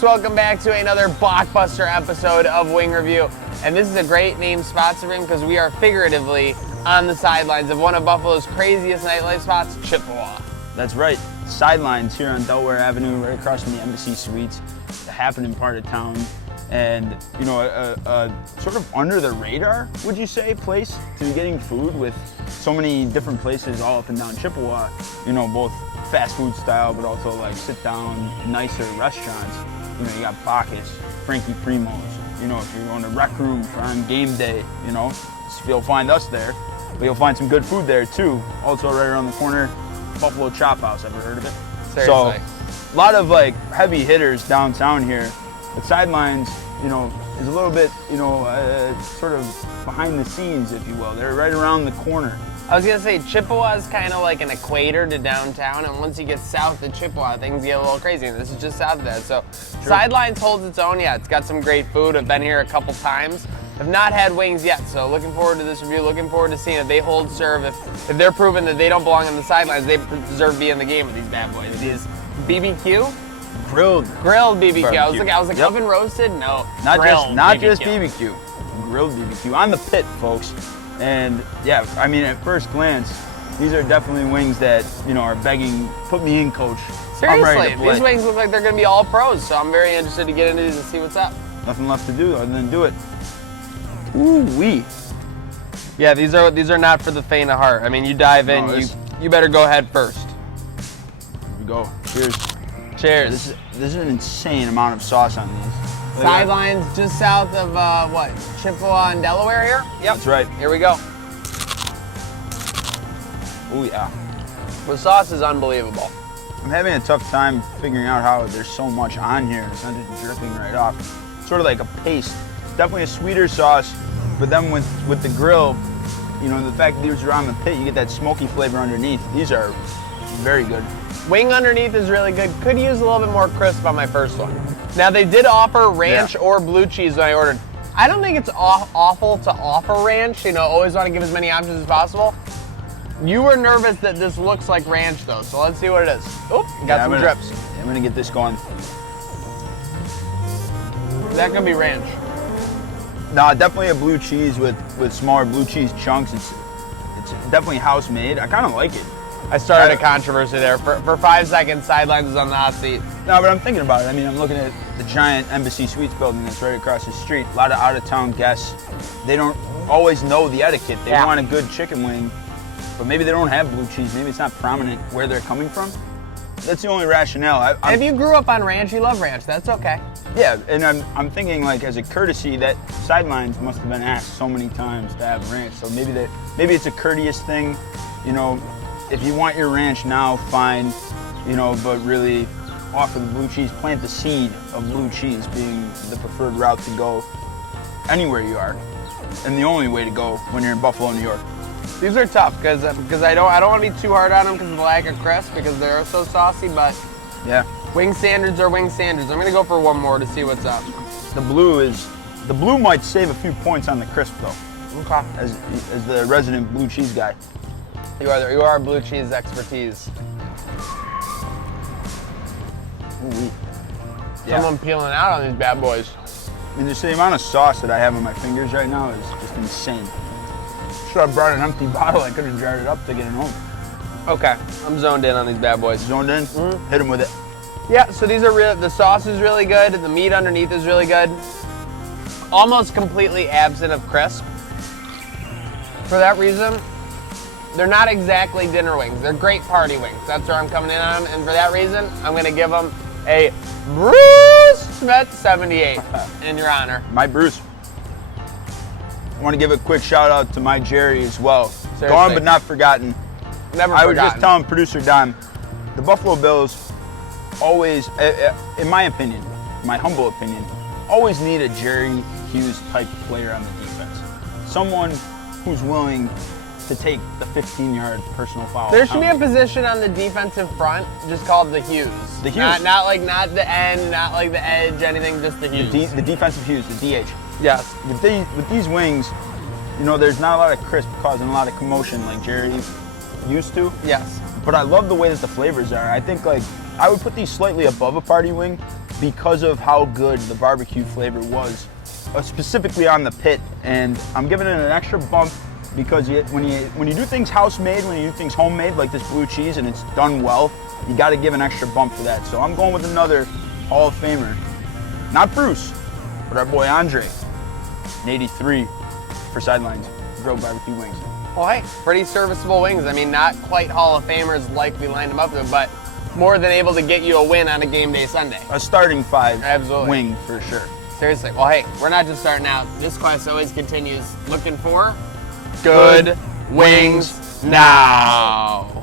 folks, welcome back to another blockbuster episode of Wing Review. And this is a great named spot, Sabrina, because we are figuratively on the sidelines of one of Buffalo's craziest nightlife spots, Chippewa. That's right, Sidelines here on Delaware Avenue, right across from the Embassy Suites, the happening part of town. And, you know, a sort of under the radar, would you say, place to be getting food with so many different places all up and down Chippewa, you know, both fast food style, but also like sit down, nicer restaurants. You know, you got Bacchus, Frankie Primo's, you know, if you're going to Rec Room for on game day, you know, you'll find us there, but you'll find some good food there too. Also right around the corner, Buffalo Chop House, ever heard of it? Seriously. So, a lot of like heavy hitters downtown here. But Sidelines, you know, is a little bit, you know, sort of behind the scenes, if you will. They're right around the corner. I was gonna say, Chippewa is kind of like an equator to downtown, and once you get south of Chippewa, things get a little crazy, and this is just south of that. So, sure. Sidelines holds its own, yeah, it's got some great food. I've been here a couple times. I've not had wings yet, so looking forward to this review, looking forward to seeing if they hold serve. If they're proving that they don't belong on the sidelines, they deserve to be in the game with these bad boys. These BBQ? Grilled BBQ. Barbecue. I was like, Yep. Oven roasted? No. Not just BBQ. Grilled BBQ on the pit, folks. And yeah, I mean, at first glance, these are definitely wings that, you know, are begging, put me in, coach. I'm ready Seriously, to play. these wings look like they're gonna be all pros, so I'm very interested to get into these and see what's up. Nothing left to do other than do it. Ooh wee. Yeah, these are not for the faint of heart. I mean, you dive in, No, you better go head first. Here we go. Cheers. Cheers. This is an insane amount of sauce on these. Look at that. Sidelines just south of what? Chippewa and Delaware here? Yep. That's right. Here we go. Oh yeah. The sauce is unbelievable. I'm having a tough time figuring out how there's so much on here. It's not just dripping right off. It's sort of like a paste. It's definitely a sweeter sauce, but then with the grill, you know, the fact that these are on the pit, you get that smoky flavor underneath. These are very good. Wing underneath is really good. Could use a little bit more crisp on my first one. Now they did offer ranch or blue cheese when I ordered. I don't think it's awful to offer ranch. You know, always want to give as many options as possible. You were nervous that this looks like ranch though, so let's see what it is. Oop, got some drips. I'm gonna get this going. That could be ranch. No, definitely a blue cheese with smaller blue cheese chunks. It's definitely house made. I kind of like it. I started a controversy there. For 5 seconds, Sidelines was on the hot seat. No, but I'm thinking about it. I mean, I'm looking at the giant Embassy Suites building that's right across the street. A lot of out-of-town guests. They don't always know the etiquette. They want a good chicken wing, but maybe they don't have blue cheese. Maybe it's not prominent where they're coming from. That's the only rationale. If you grew up on ranch, you love ranch. That's okay. Yeah, and I'm thinking like as a courtesy that Sidelines must have been asked so many times to have ranch. So maybe it's a courteous thing, you know. If you want your ranch now, fine, you know, but really offer the blue cheese, plant the seed of blue cheese being the preferred route to go anywhere you are, and the only way to go when you're in Buffalo, New York. These are tough because I don't want to be too hard on them because of the lack of crisp because they're so saucy, but yeah, wing standards are wing standards. I'm gonna go for one more to see what's up. The blue might save a few points on the crisp though. Okay. As the resident blue cheese guy. You are blue cheese expertise. Ooh, Someone peeling out on these bad boys. I mean, just the amount of sauce that I have on my fingers right now is just insane. Should have brought an empty bottle. I could have jarred it up to get it home. Okay, I'm zoned in on these bad boys. Zoned in? Mm-hmm. Hit them with it. Yeah, so these are real. The sauce is really good. The meat underneath is really good. Almost completely absent of crisp. For that reason, they're not exactly dinner wings. They're great party wings. That's where I'm coming in on them. And for that reason, I'm going to give them a Bruce Smith 78 in your honor. My Bruce. I want to give a quick shout out to my Jerry as well. Seriously. Gone but not forgotten. Never I forgotten. was just telling producer Don, the Buffalo Bills always, in my opinion, my humble opinion, always need a Jerry Hughes type player on the defense. Someone who's willing to take the 15-yard personal foul. There should be a position on the defensive front just called the Hughes. The Hughes. Not the end, not like the edge, anything, just the Hughes. The defensive Hughes, the DH. Yes. With these wings, you know, there's not a lot of crisp causing a lot of commotion like Jerry used to. Yes. But I love the way that the flavors are. I think like I would put these slightly above a party wing, because of how good the barbecue flavor was, specifically on the pit. And I'm giving it an extra bump because when you do things house-made, when you do things homemade like this blue cheese and it's done well, you got to give an extra bump for that. So I'm going with another Hall of Famer. Not Bruce, but our boy Andre, an 83 for Sidelines grilled barbecue wings. Well, hey, pretty serviceable wings. I mean, not quite Hall of Famers like we lined them up with, but more than able to get you a win on a game day Sunday. A starting 5 Absolutely. wing for sure. Seriously. Well, hey, we're not just starting out. This quest always continues. Looking for good wings now.